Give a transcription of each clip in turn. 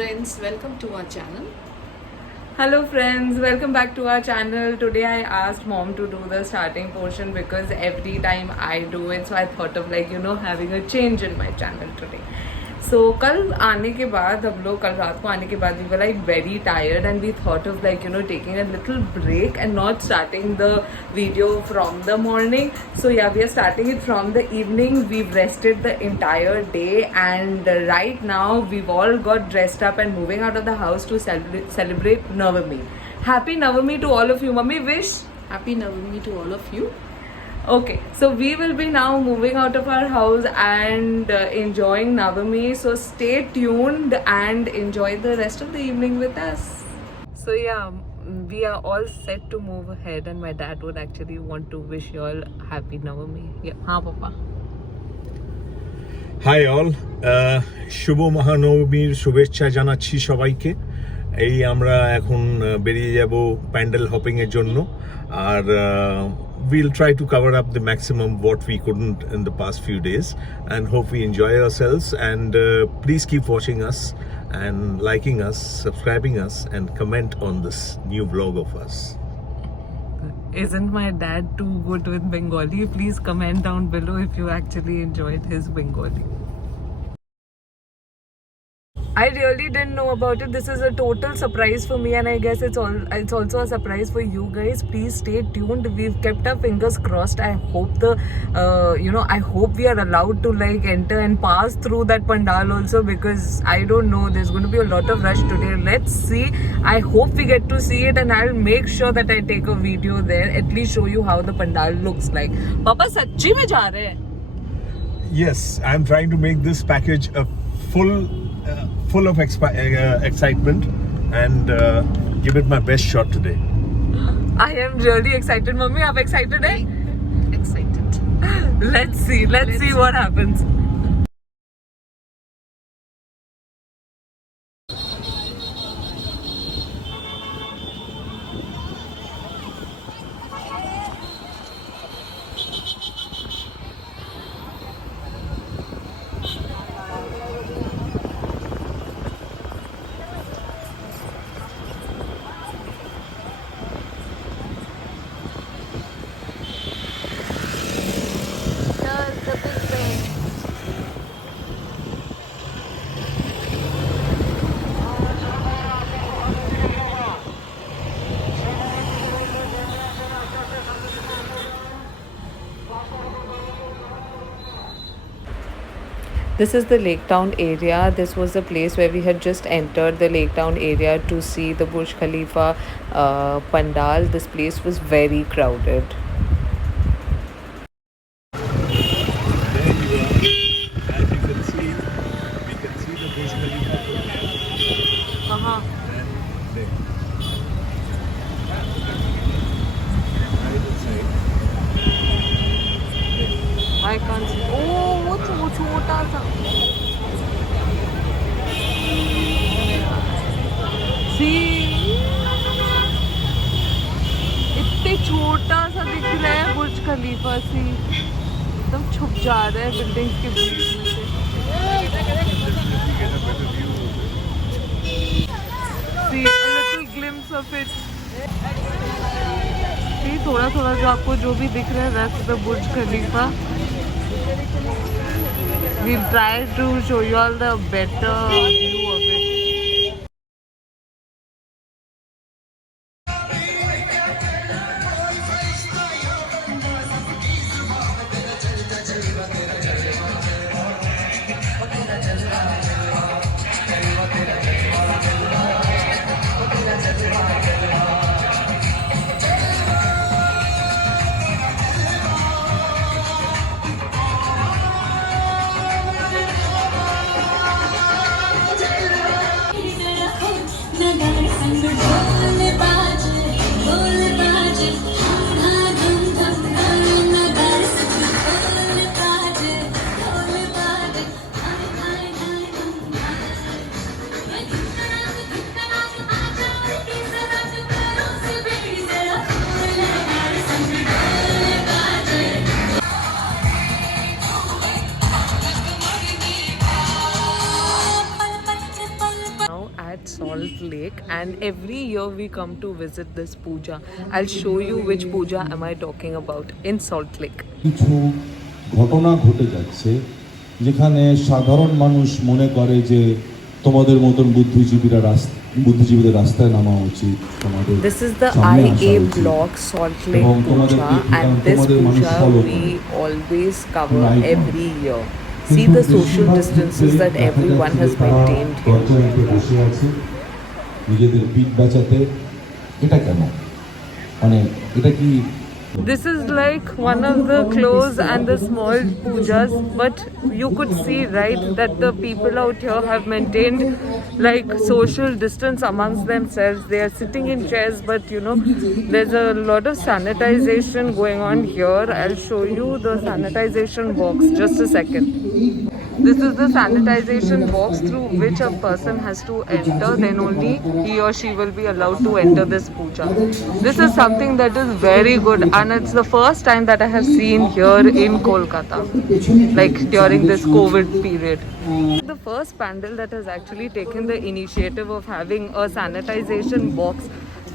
friends, welcome to our channel. Hello friends, welcome back to our channel. Today I asked mom to do the starting portion because every time I do it, so I thought of having a change in my channel today. So कल आने के बाद हम लोग कल रात को आने के बाद we were like very tired and we thought of taking a little break and not starting the video from the morning. So yeah, we are starting it from the evening. We've rested the entire day and right now we've all got dressed up and moving out of the house to celebrate Navami. Happy Navami to all of you. Mummy, wish. Happy Navami to all of you. Okay, so we will be now moving out of our house and enjoying Navami. So stay tuned and enjoy the rest of the evening with us. So yeah, we are all set to move ahead and my dad would actually want to wish you all happy Navami. Yeah, हाँ Papa. High all শুভ মহানবমীর শুভেচ্ছা জানাচ্ছি সবাইকে। এই আমরা এখন বেরিয়ে যাব pandal hopping এর জন্য আর we'll try to cover up the maximum what we couldn't in the past few days and hope we enjoy ourselves and please keep watching us and liking us, subscribing us and comment on this new vlog of us. Isn't my dad too good with Bengali? Please comment down below if you actually enjoyed his Bengali. I really didn't know about it. This is a total surprise for me and I guess it's also a surprise for you guys. Please stay tuned. We've kept our fingers crossed. I hope I hope we are allowed to enter and pass through that pandal also because I don't know, there's going to be a lot of rush today. Let's see. I hope we get to see it and I'll make sure that I take a video there, at least show you how the pandal looks like. Papa, सच्ची में जा रहे हैं? Yes, I'm trying to make this package a full of excitement and give it my best shot today. I am really excited. Mummy, आप excited है? Excited. Let's see what happens. This is the Lake Town area. This was the place where we had just entered the Lake Town area to see the Burj Khalifa pandal. This place was very crowded. I can't see. Oh, वो छोटा सा. See, इतने छोटा सा दिख रहा है बुर्ज खलीफा से. एकदम छुप जा रहा है बिल्डिंग्स के बीच में से. See, a little glimpse of it. See, थोड़ा जो आपको जो भी दिख रहा है that's the Burj Khalifa. We'll try to show you all the better view of it. Lake, and every year we come to visit this puja. I'll show you which puja am I talking about in Salt Lake. কিছু ঘটনা ঘটে যাচ্ছে যেখানে সাধারণ মানুষ মনে করে যে তোমাদের মতন বুদ্ধিজীবীদের রাস্তায় নামা উচিত, তোমাদের This is the সামনে আসা IA উচিত। block Salt Lake এবং তোমাদের puja, and this তোমাদের মানুষ puja follow we করে। always cover Right. every year. See the social distances that everyone has maintained here. দরজায় বসে আছে নিজেদের পিঠ বাঁচাতে। এটা কেন? মানে এটা কি This is like one of the close and the small pujas, but you could see, right, that the people out here have maintained like social distance amongst themselves. They are sitting in chairs, but you know, there's a lot of sanitization going on here. I'll show you the sanitization box, just a second. This is the sanitization box through which a person has to enter, then only he or she will be allowed to enter this puja. This is something that is very good, and it's the first time that I have seen here in Kolkata, like during this COVID period. The first pandal that has actually taken the initiative of having a sanitization box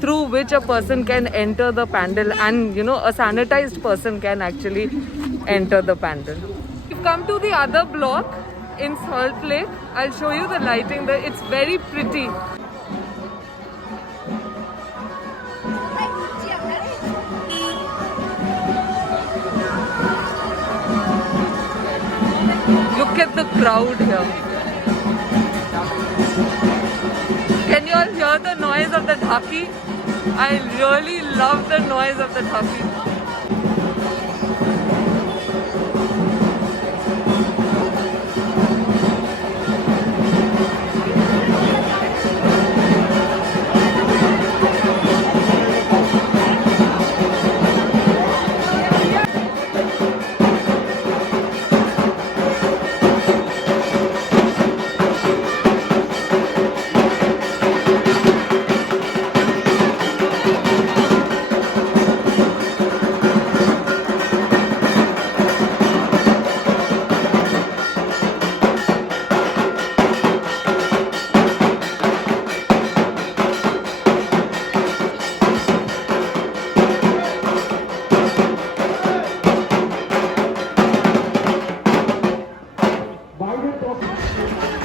through which a person can enter the pandal, and you know, a sanitized person can actually enter the pandal. We've come to the other block in Salt Lake. I'll show you the lighting there. It's very pretty. Look at the crowd here. Can you all hear the noise of the dhaki? I really love the noise of the dhaki.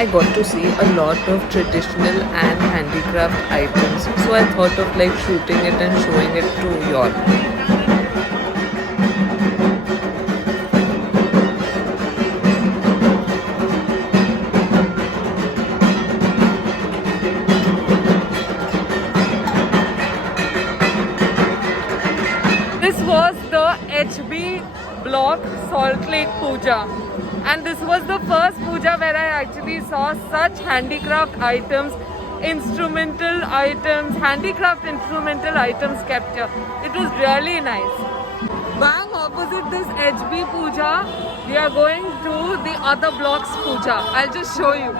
I got to see a lot of traditional and handicraft items, so I thought of like shooting it and showing it to y'all. This was the HB block Salt Lake Puja, and this was the first puja where I actually saw such handicraft items, instrumental items, handicraft instrumental items kept here. It was really nice. Bang opposite this HB puja, we are going to the other block's puja. I'll just show you.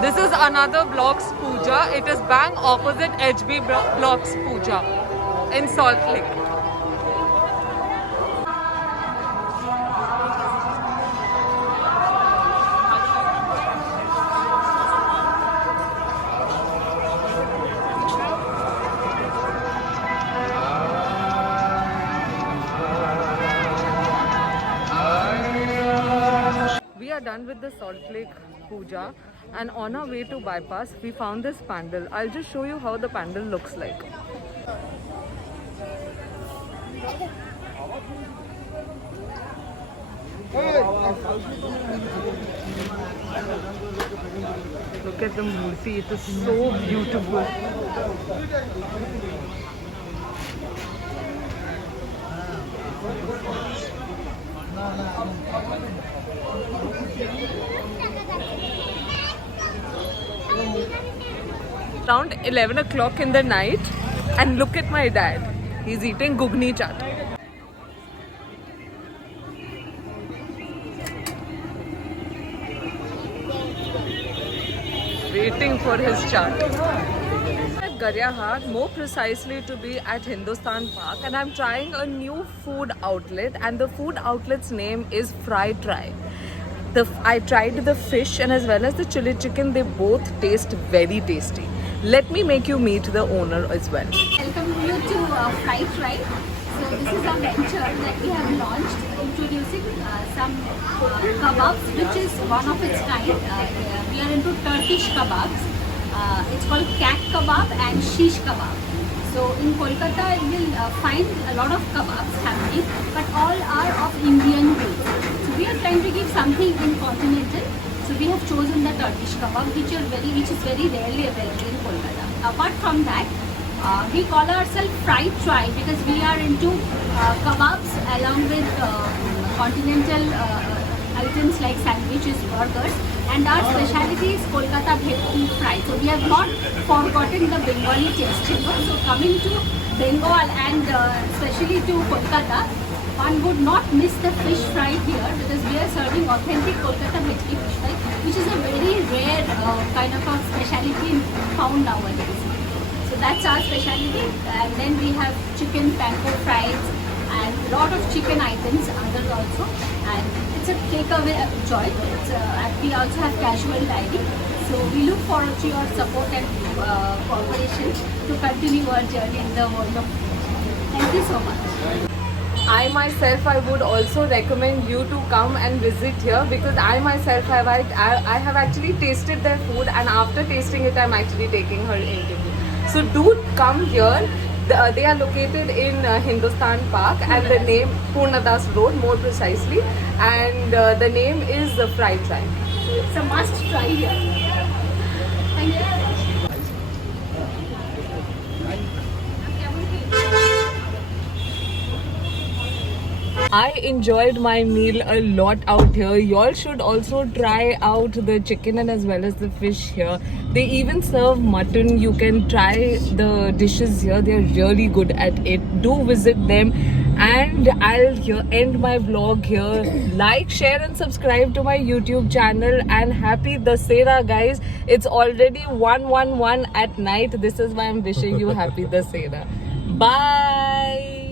This is another block's puja. It is bang opposite HB block's puja in Salt Lake. We are done with the Salt Lake Puja, and on our way to bypass we found this pandal. I'll just show you how the pandal looks like. Look at the murti, it is so beautiful. Around 11 o'clock in the night, and look at my dad. He's eating gugni chaat. Waiting for his chaat. At Garyahat, more precisely to be at Hindustan Park, and I'm trying a new food outlet, and the food outlet's name is Fry Try. I tried the fish and as well as the chili chicken. They both taste very tasty. Let me make you meet the owner as well. Welcome you to Fry Try. So this is a venture that we have launched, introducing some kebabs, which is one of its kind. We are into Turkish kebabs. It's called cat kebab and shish kebab. So in Kolkata you will find a lot of kebabs happening, but all are of Indian roots. So we are trying to give something in continental. So we have chosen the Turkish kebab, which is very rarely available in Kolkata. Apart from that, we call ourselves Fry Try because we are into kebabs along with continental items like sandwiches, burgers, and our specialty is Kolkata Bhetki fry. So we have not forgotten the Bengali taste, you know. So coming to Bengal and especially to Kolkata, one would not miss the fish fry here because we are serving authentic Kolkata Bhetki fish fry, which is a very rare kind of a specialty found nowadays. So that's our specialty. And then we have chicken panko fries and lot of chicken items others also. And it's a takeaway joint. And we also have casual dining. So we look forward to your support and cooperation to continue our journey in the world of food. Thank you so much. I myself, I would also recommend you to come and visit here because I myself have actually tasted their food, and after tasting it, I'm actually taking her interview. So do come here. They are located in Hindustan Park, and the name Purnadas Road, more precisely, and the name is Fry Try. It's a must try here. Thank you. I enjoyed my meal a lot out here. Y'all should also try out the chicken and as well as the fish here. They even serve mutton. You can try the dishes here. They're really good at it. Do visit them. And I'll end my vlog here. Like, share and subscribe to my YouTube channel. And happy Dussehra, guys. It's already 1:11 at night. This is why I'm wishing you happy Dussehra. Bye.